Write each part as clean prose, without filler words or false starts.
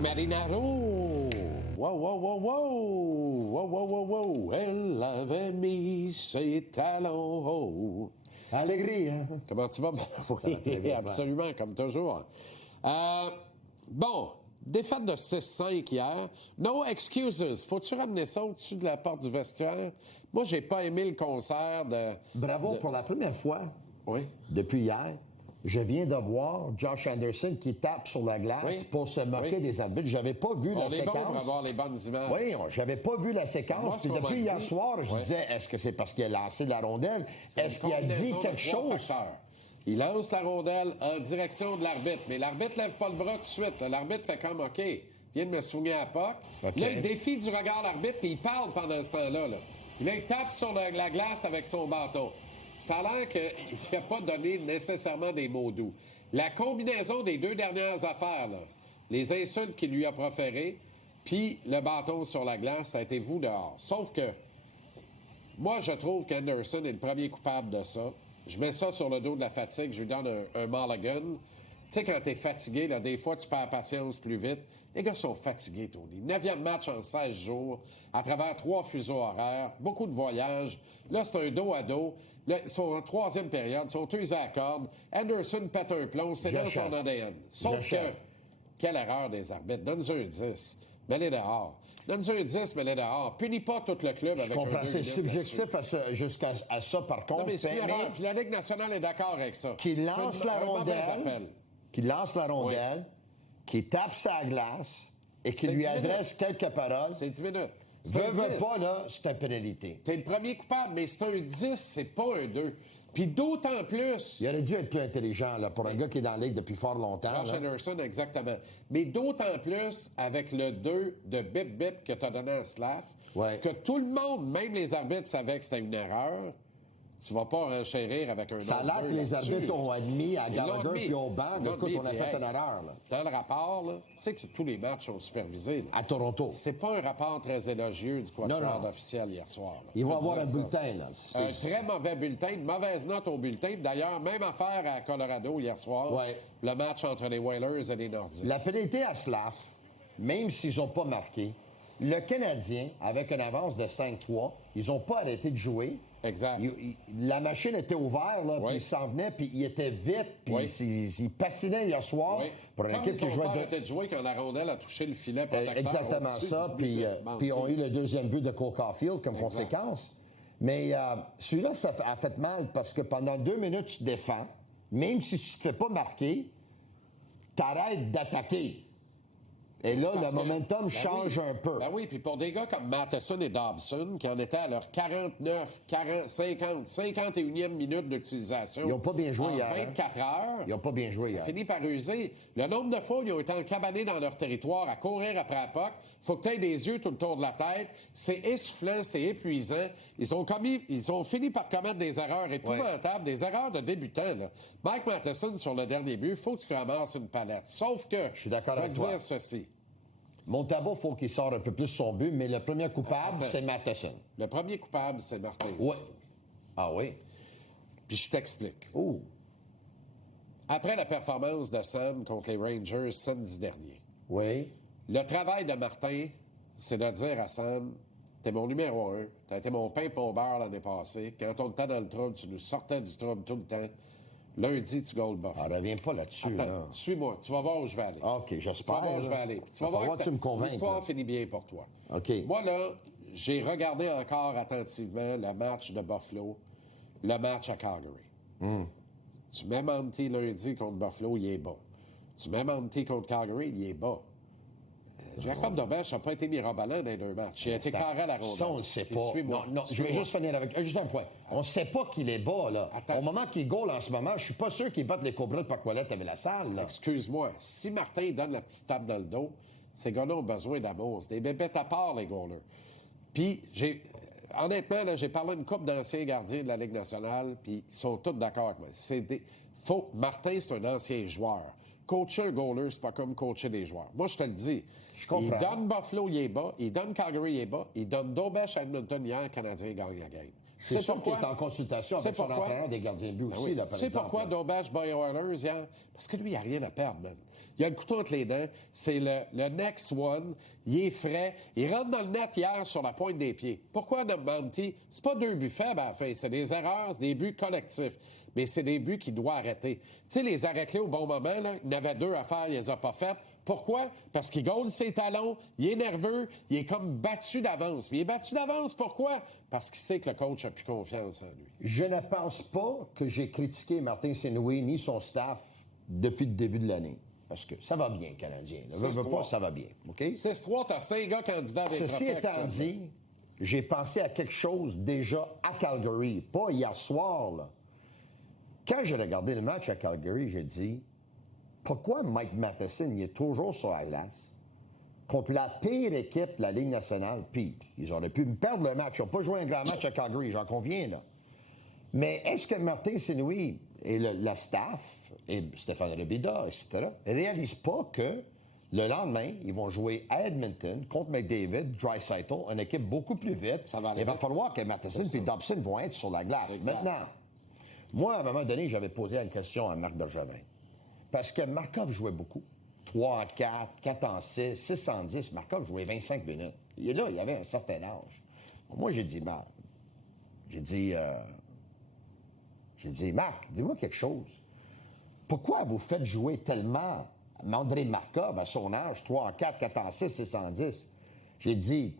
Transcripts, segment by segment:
Marinaro! Wow, wow, wow, wow! Wow, wow, wow, wow! Elle avait mis ses talons hauts. Allegri, hein? Comment tu vas? Oui, absolument, comme toujours. Bon, défaite de 6-5 hier. No excuses. Faut-tu ramener ça au-dessus de la porte du vestiaire? Moi, j'ai pas aimé le concert de... Bravo, pour la première fois, Oui. depuis hier, je viens de voir Josh Anderson qui tape sur la glace pour se moquer des arbitres. J'avais pas vu la séquence. On est bon pour avoir les bonnes images. Oui, j'avais pas vu la séquence. Moi, Puis depuis hier soir, je disais, est-ce que c'est parce qu'il a lancé la rondelle? Est-ce qu'il a dit quelque chose? Il lance la rondelle en direction de l'arbitre, mais l'arbitre lève pas le bras tout de suite. L'arbitre fait comme, OK, vient de me swinguer à la puck. Okay. Là, il défie du regard l'arbitre, puis il parle pendant ce temps-là. Là. Puis là, il tape sur la glace avec son bâton. Ça a l'air qu'il n'a pas donné nécessairement des mots doux. La combinaison des deux dernières affaires, là, les insultes qu'il lui a proférées, puis le bâton sur la glace, ça a été vous dehors. Sauf que, moi, je trouve qu'Anderson est le premier coupable de ça. Je mets ça sur le dos de la fatigue, je lui donne un mulligan. Tu sais, quand t'es fatigué, là, des fois, tu perds patience plus vite. Les gars sont fatigués, Tony. 9e match en 16 jours, à travers 3 fuseaux horaires, beaucoup de voyages. Là, c'est un dos à dos. Là, ils sont en 3e période, ils sont usés à corde. Anderson pète un plomb, c'est dans son ADN. Sauf que, quelle erreur des arbitres. Donne-nous un 10. Mets-les dehors. Donne-nous un 10, mets-les dehors. Punis pas tout le club avec un 2 minutes. C'est subjectif jusqu'à ça, par contre. Non, mais c'est une erreur. Puis la Ligue nationale est d'accord avec ça. Qui lance la rondelle. Qui lance la rondelle, qui tape sa glace et qui lui adresse quelques paroles. C'est 10 minutes. Veux pas, là, c'est une pénalité. T'es le premier coupable, mais c'est un 10, c'est pas un 2. Puis d'autant plus... Il aurait dû être plus intelligent, là, pour un gars qui est dans la Ligue depuis fort longtemps. Josh Anderson, exactement. Mais d'autant plus avec le 2 de bip-bip que t'as donné à Slav, que tout le monde, même les arbitres, savaient que c'était une erreur. Tu vas pas renchérir avec un autre. Ça a l'air que les arbitres ont admis à Gallagher puis au banc. Écoute, on a fait une erreur. Là. Dans le rapport, là, tu sais que tous les matchs sont supervisés. Là. À Toronto. C'est pas un rapport très élogieux du quatuor officiel hier soir. Là. Il va avoir un bulletin. Là. Un très mauvais bulletin, une mauvaise note au bulletin. D'ailleurs, même affaire à Colorado hier soir. Le match entre les Whalers et les Nordiques. La pénalité à Slav, même s'ils n'ont pas marqué, le Canadien, avec une avance de 5-3, ils n'ont pas arrêté de jouer. Exact. La machine était ouverte, là, puis il s'en venait, puis il était vite, puis il patinait hier soir pour une équipe qui jouait... Ils ont arrêté de jouer quand la rondelle a touché le filet protecteur. Exactement ça, puis ils ont eu le deuxième but de Cole Caulfield comme conséquence. Mais celui-là, ça a fait mal parce que pendant 2 minutes, tu te défends, même si tu te fais pas marquer, t'arrêtes d'attaquer. Et là, le momentum change un peu. Ben oui, puis pour des gars comme Matheson et Dobson, qui en étaient à leur 49, 40, 50, 51e minute d'utilisation. Ils n'ont pas bien joué hier. 24 heures. Ils n'ont pas bien joué hier. Ça finit par user. Le nombre de fois où ils ont été encabanés dans leur territoire à courir après la puck, faut que tu aies des yeux tout le tour de la tête. C'est essoufflant, c'est épuisant. Ils ont fini par commettre des erreurs épouvantables, des erreurs de débutants. Là. Mike Matheson, sur le dernier but, faut que tu ramasses une palette. Sauf que, je suis d'accord avec toi. Je vais dire ceci. Montembeault, il faut qu'il sorte un peu plus son but, mais le premier coupable, c'est Matheson. Le premier coupable, c'est Martin. Oui. Ah oui? Puis je t'explique. Oh. Après la performance de Sam contre les Rangers samedi dernier, le travail de Martin, c'est de dire à Sam, t'es mon numéro 1, t'as été mon pain et mon beurre l'année passée, quand on était dans le trouble, tu nous sortais du trouble tout le temps. Lundi, tu goals Buffalo. Ah, reviens pas là-dessus. Attends, là. Suis-moi. Tu vas voir où je vais aller. OK, j'espère. Tu vas voir où je vais aller. Tu vas voir que tu me convainques. L'histoire finit bien pour toi. OK. Moi, là, j'ai regardé encore attentivement le match de Buffalo, le match à Calgary. Tu mets Monty lundi contre Buffalo, il est bas. Tu mets Monty contre Calgary, il est bas. Jacob Dobèche n'a pas été mirobolant dans les 2 matchs. Il a été carré à la rondelle. Ça, on ne sait pas. Non, je vais juste finir avec juste un point. On ne sait pas qu'il est bas, là. Attends. Au moment qu'il goal en ce moment, je suis pas sûr qu'il batte les Cobras de Pacoilette avec la salle, là. Excuse-moi. Si Martin donne la petite tape dans le dos, ces gars-là ont besoin d'amour. C'est des bébêtes à part, les goalers. Puis, honnêtement, là, j'ai parlé à une couple d'anciens gardiens de la Ligue nationale, puis ils sont tous d'accord avec moi. Martin, c'est un ancien joueur. Coacher un goaler, c'est pas comme coacher des joueurs. Moi, je te le dis. Je comprends. Il donne Buffalo, il est bas. Il donne Calgary, il est bas. Il donne Dobèche à Edmonton hier, le Canadien gagne la game. C'est sûr qu'il est en consultation avec son entraîneur des gardiens de but aussi. Tu sais pourquoi Dobèche bat les Oilers hier? Parce que lui, il n'a rien à perdre, man. Il a le couteau entre les dents. C'est le next one. Il est frais. Il rentre dans le net hier sur la pointe des pieds. Pourquoi Monty? C'est pas 2 buts faibles à la fin. C'est des erreurs, c'est des buts collectifs. Mais c'est des buts qu'il doit arrêter. Tu sais, les arrêts-clés au bon moment, là, il en avait 2 à faire, il les a pas faites. Pourquoi? Parce qu'il gaule ses talons, il est nerveux, il est comme battu d'avance. Mais il est battu d'avance, pourquoi? Parce qu'il sait que le coach a plus confiance en lui. Je ne pense pas que j'ai critiqué Martin Saint-Louis ni son staff depuis le début de l'année. Parce que ça va bien, Canadien. Je veux pas, ça va bien. OK? 6-3, t'as 5 gars candidats à des Ceci étant dit, j'ai pensé à quelque chose déjà à Calgary, pas hier soir, là. Quand j'ai regardé le match à Calgary, j'ai dit, pourquoi Mike Matheson, il est toujours sur la glace contre la pire équipe de la Ligue nationale? Puis, ils auraient pu me perdre le match. Ils n'ont pas joué un grand match à Calgary, j'en conviens, là. Mais est-ce que Martin Saint-Louis et la staff, et Stéphane Robida, etc., ne réalisent pas que le lendemain, ils vont jouer à Edmonton contre McDavid, Draisaitl, une équipe beaucoup plus vite. Il va falloir que Matheson et Dobson vont être sur la glace. Exact. Maintenant, moi, à un moment donné, j'avais posé une question à Marc Bergevin. Parce que Markov jouait beaucoup. 3 en 4, 4 en 6, 6 en 10. Markov jouait 25 minutes. Et là, il avait un certain âge. Moi, j'ai dit, Marc, Marc, dis-moi quelque chose. Pourquoi vous faites jouer tellement André Markov à son âge, 3 en 4, 4 en 6, 6 en 10? J'ai dit,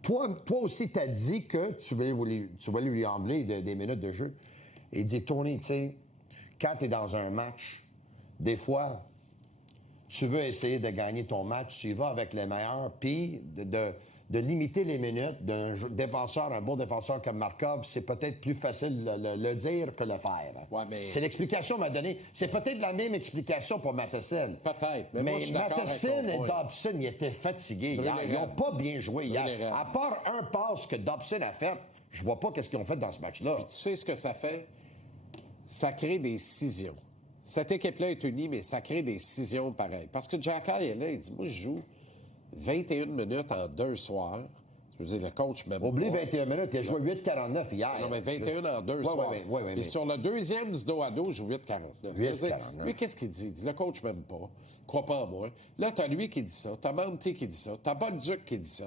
toi aussi, t'as dit que tu voulais lui enlever des minutes de jeu. Il dit, Tony, tu sais, quand tu es dans un match, des fois, tu veux essayer de gagner ton match, tu y vas avec les meilleurs, puis de limiter les minutes d'un défenseur, un bon défenseur comme Markov, c'est peut-être plus facile de le dire que le faire. Ouais, mais... C'est l'explication m'a donnée. C'est peut-être la même explication pour Matheson. Peut-être. Mais Matheson et Dobson, ils étaient fatigués hier. Ils n'ont pas bien joué hier. À part un passe que Dobson a fait, je vois pas qu'est-ce qu'ils ont fait dans ce match-là. Puis tu sais ce que ça fait? Ça crée des scissions. Cette équipe-là est unie, mais ça crée des scissions pareilles. Parce que Jacky est là, il dit, moi, je joue 21 minutes en 2 soirs. Je veux dire, le coach m'aime pas. Oublie 21 minutes, il a joué 8,49 hier. Non, mais 21 en 2 soirs. Oui, Et sur le deuxième du dos à dos, je joue 8,49. 8,49. Lui, qu'est-ce qu'il dit? Il dit, le coach m'aime pas. Crois pas en moi. Là, t'as lui qui dit ça. T'as Monty qui dit ça. T'as Bolduc qui dit ça.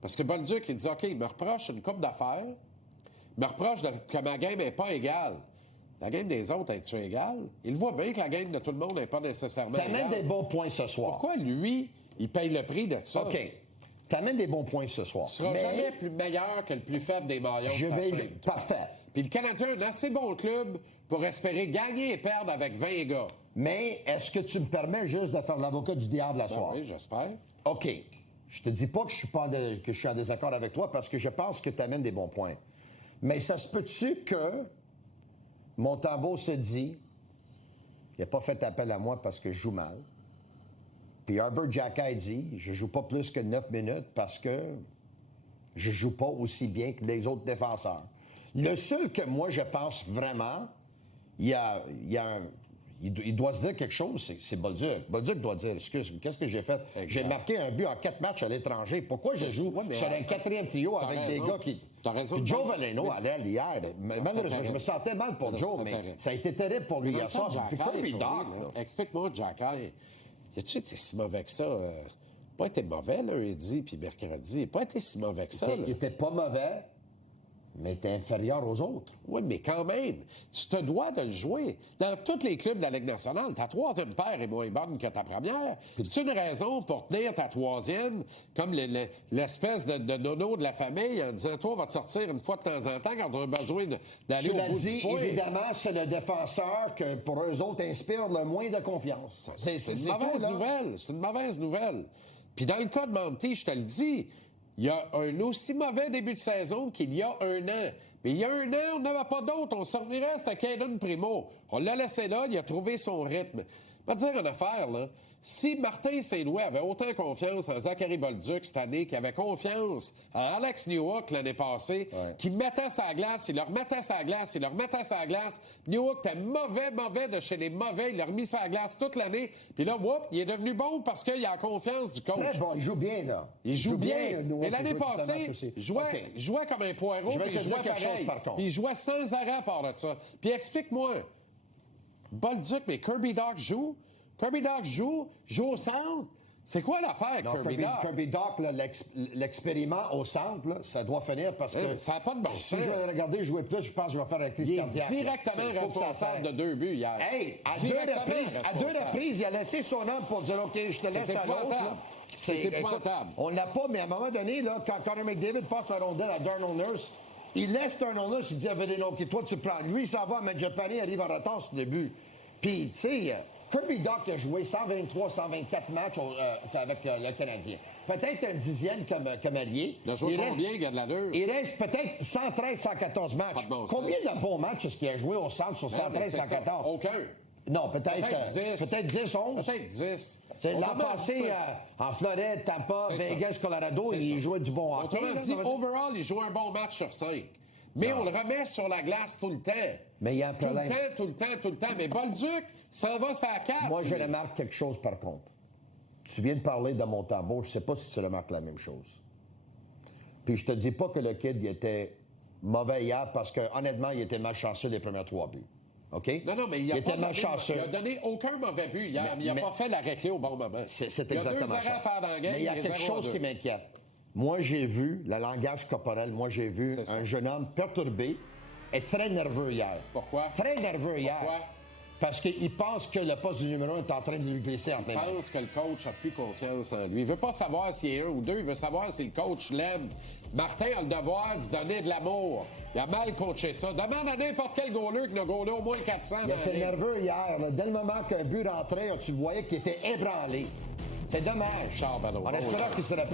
Parce que Bolduc, il dit, OK, il me reproche une coupe d'affaires. Il me reproche que ma game n'est pas égale. La game des autres, est-tu égale? Il voit bien que la game de tout le monde n'est pas nécessairement égale. T'amènes des bons points ce soir. Pourquoi, lui, il paye le prix de ça? OK. T'amènes des bons points ce soir. Tu seras jamais plus meilleur que le plus faible des maillons. Parfait. Puis le Canadien a un assez bon club pour espérer gagner et perdre avec 20 gars. Mais est-ce que tu me permets juste de faire l'avocat du diable la soirée? Oui, j'espère. OK. Je te dis pas que je suis en désaccord avec toi parce que je pense que tu amènes des bons points. Mais ça se peut-tu que Montembeault se dit, il n'a pas fait appel à moi parce que je joue mal. Puis Herbert Jacky dit, je joue pas plus que 9 minutes parce que je joue pas aussi bien que les autres défenseurs. Le seul que moi, je pense vraiment, il doit se dire quelque chose, c'est Bolduc. Bolduc doit dire, excuse-moi, qu'est-ce que j'ai fait? Exact. J'ai marqué un but en 4 matchs à l'étranger. Pourquoi je joue sur un 4e trio avec des gars qui... T'as raison. Puis Joe Valeno allait hier. Malheureusement, je me sentais mal pour Joe, mais ça a été terrible pour lui hier soir. Puis Kirby Dach, explique-moi, Jacky, as-tu été si mauvais que ça? Pas été mauvais lundi puis mercredi. Pas été si mauvais que ça. Il était pas mauvais, mais t'es inférieur aux autres. Oui, mais quand même, tu te dois de le jouer. Dans tous les clubs de la Ligue nationale, ta troisième paire est moins bonne que ta première. C'est une raison pour tenir ta troisième comme l'espèce de nono de la famille en disant, toi, on va te sortir une fois de temps en temps quand on a besoin d'aller au bout du point. Évidemment, c'est le défenseur que, pour eux autres, inspire le moins de confiance. C'est une mauvaise nouvelle. C'est une mauvaise nouvelle. Puis dans le cas de Monty, je te le dis, il y a un aussi mauvais début de saison qu'il y a un an. Mais il y a un an, on n'avait pas d'autre. On sortirait, c'était Caden Primo. On l'a laissé là, il a trouvé son rythme. Je vais te dire une affaire, là. Si Martin Saint-Louis avait autant confiance en Zachary Bolduc cette année, qu'il avait confiance en Alex Newhook l'année passée, qu'il mettait sa glace, il leur mettait sa glace, il leur mettait sa glace. Newhook était mauvais de chez les mauvais. Il leur mis sa glace toute l'année. Puis là, il est devenu bon parce qu'il a confiance du coach. Très bon, il joue bien, là. Il joue bien. Et l'année passée, il jouait comme un poireau, puis il jouait pareil. Puis il jouait sans arrêt à part de ça. Puis explique-moi, Bolduc, mais Kirby Dach joue. Kirby Dach joue au centre. C'est quoi l'affaire, Non, Kirby Dach? Kirby Dach, là, l'expériment au centre, là, ça doit finir parce que... Ça n'a pas de bon Si sens. je vais le regarder jouer plus, je pense que je vais faire la crise Il est cardiaque. là. directement Faut que ça responsable s'arrête. de 2 buts hier. Hey, à Directement deux responsable. reprises, il a laissé son homme pour dire OK, je te laisse à l'autre. épouvantable. là. C'est épouvantable. On l'a pas, mais à un moment donné, là, quand Connor McDavid passe la rondelle à Darnell Nurse, il laisse Darnell Nurse, il dit à Vedeno, OK, toi tu prends. Lui, ça va, mais Mangiapane arrive en retard sur le début. Puis, tu sais, Kirby Dach a joué 123, 124 matchs avec le Canadien. Peut-être un dixième comme allié. Il a joué combien, il a de l'allure? Il reste peut-être 113, 114 matchs. Pas de bon sens. Combien de bons matchs est-ce qu'il a joué au centre sur 113, 114? Aucun. Non, peut-être 10. peut-être 10, 11. Peut-être 10. L'an Autrement passé, dit, en Floride, Tampa, c'est Vegas, ça. Colorado, C'est il ça. jouait du bon hockey. Autrement là, dit, ça veut dire. overall, il joue un bon match sur 5. Mais on le remet sur la glace tout le temps. Mais il y a un problème. Tout le temps. Mais Bolduc s'en va sa carte. Moi, je remarque quelque chose, par contre. Tu viens de parler de Montembeault, je ne sais pas si tu remarques la même chose. Puis je te dis pas que le kid, il était mauvais hier, parce que, honnêtement, il était malchanceux des premiers 3 buts. OK? Non, mais il était malchanceux. Il a donné aucun mauvais but hier. Mais- il n'a mais- pas fait l'arrêt clé au bon moment. C'est il y a exactement 2 arrêts ça. à faire dans la game. Mais il y a quelque chose qui m'inquiète. Moi, j'ai vu, le langage corporel, j'ai vu C'est ça. un jeune homme perturbé et très nerveux hier. Pourquoi? Très nerveux hier. Pourquoi? Parce qu'il pense que le poste du numéro 1 est en train de lui glisser en plein. Je pense que le coach a plus confiance en lui. Il veut pas savoir s'il est 1 ou 2, il veut savoir si le coach l'aime. Martin a le devoir de se donner de l'amour. Il a mal coaché ça. Demande à n'importe quel goaler qui a goalé au moins 400 Il dans la était ligue. nerveux hier. Là. Dès le moment qu'un but rentrait, tu voyais qu'il était ébranlé. C'est dommage. Charles Ballot. En espérant qu'il serait prêt.